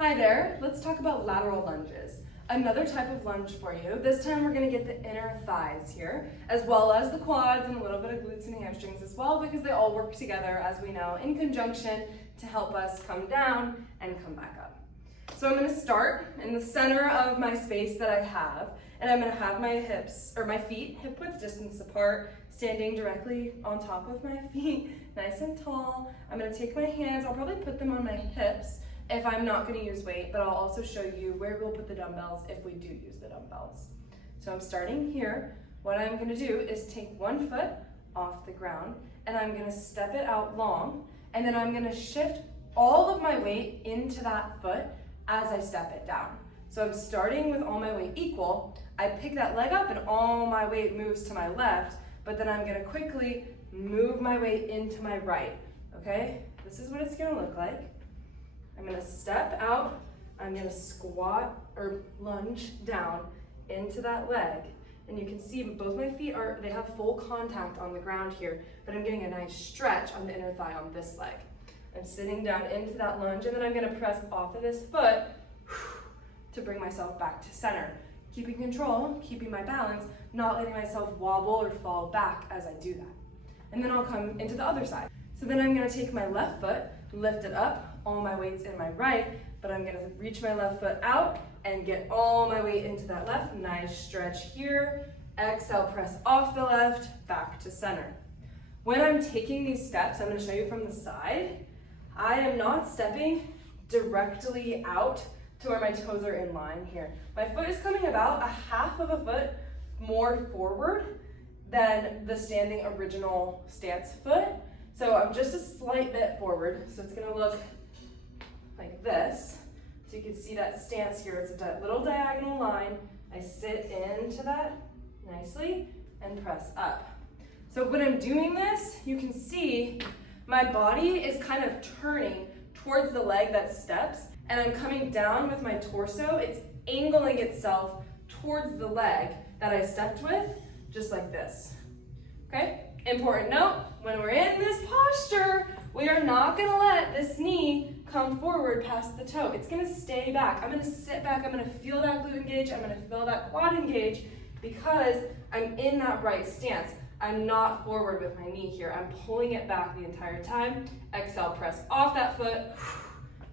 Hi there, let's talk about lateral lunges. Another type of lunge for you. This time we're gonna get the inner thighs here, as well as the quads and a little bit of glutes and hamstrings as well, because they all work together, as we know, in conjunction to help us come down and come back up. So I'm gonna start in the center of my space that I have, and I'm gonna have my hips, or my feet, hip width distance apart, standing directly on top of my feet, nice and tall. I'm gonna take my hands, I'll probably put them on my hips, if I'm not going to use weight, but I'll also show you where we'll put the dumbbells if we do use the dumbbells. So I'm starting here. What I'm going to do is take one foot off the ground and I'm going to step it out long, and then I'm going to shift all of my weight into that foot as I step it down. So I'm starting with all my weight equal. I pick that leg up and all my weight moves to my left, but then I'm going to quickly move my weight into my right. Okay? This is what it's going to look like. I'm gonna step out, I'm gonna squat or lunge down into that leg. And you can see both my feet they have full contact on the ground here, but I'm getting a nice stretch on the inner thigh on this leg. I'm sitting down into that lunge, and then I'm gonna press off of this foot to bring myself back to center. Keeping control, keeping my balance, not letting myself wobble or fall back as I do that. And then I'll come into the other side. So then I'm gonna take my left foot, lift it up, all my weight's in my right, but I'm gonna reach my left foot out and get all my weight into that left. Nice stretch here. Exhale, press off the left, back to center. When I'm taking these steps, I'm gonna show you from the side. I am not stepping directly out to where my toes are in line here. My foot is coming about a half of a foot more forward than the standing original stance foot. So I'm just a slight bit forward. So it's gonna look like this. So you can see that stance here. It's a little diagonal line. I sit into that nicely and press up. So when I'm doing this, you can see my body is kind of turning towards the leg that steps, and I'm coming down with my torso. It's angling itself towards the leg that I stepped with, just like this. Okay? Important note, when we're in this posture, we are not gonna let this knee come forward past the toe. It's gonna stay back. I'm gonna sit back, I'm gonna feel that glute engage, I'm gonna feel that quad engage, because I'm in that right stance. I'm not forward with my knee here. I'm pulling it back the entire time. Exhale, press off that foot,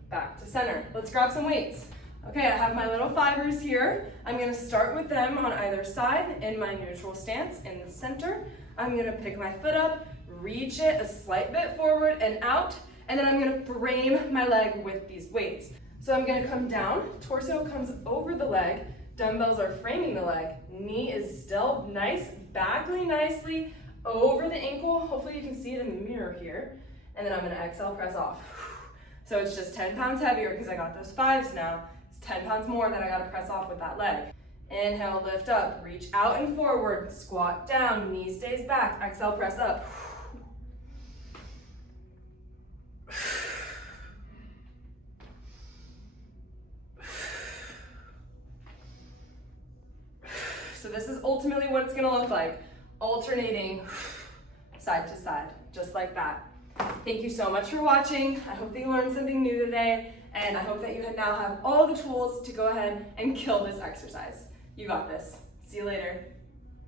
back to center. Let's grab some weights. Okay, I have my little fibers here. I'm gonna start with them on either side in my neutral stance in the center. I'm gonna pick my foot up, reach it a slight bit forward and out, and then I'm gonna frame my leg with these weights. So I'm gonna come down, torso comes over the leg, dumbbells are framing the leg, knee is still nice, back lean nicely over the ankle. Hopefully you can see it in the mirror here. And then I'm gonna exhale, press off. So it's just 10 pounds heavier because I got those fives now. It's 10 pounds more that I gotta press off with that leg. Inhale, lift up, reach out and forward, squat down, knee stays back, exhale, press up. So this is ultimately what it's gonna look like, alternating side to side, just like that. Thank you so much for watching. I hope that you learned something new today, and I hope that you now have all the tools to go ahead and kill this exercise. You got this. See you later.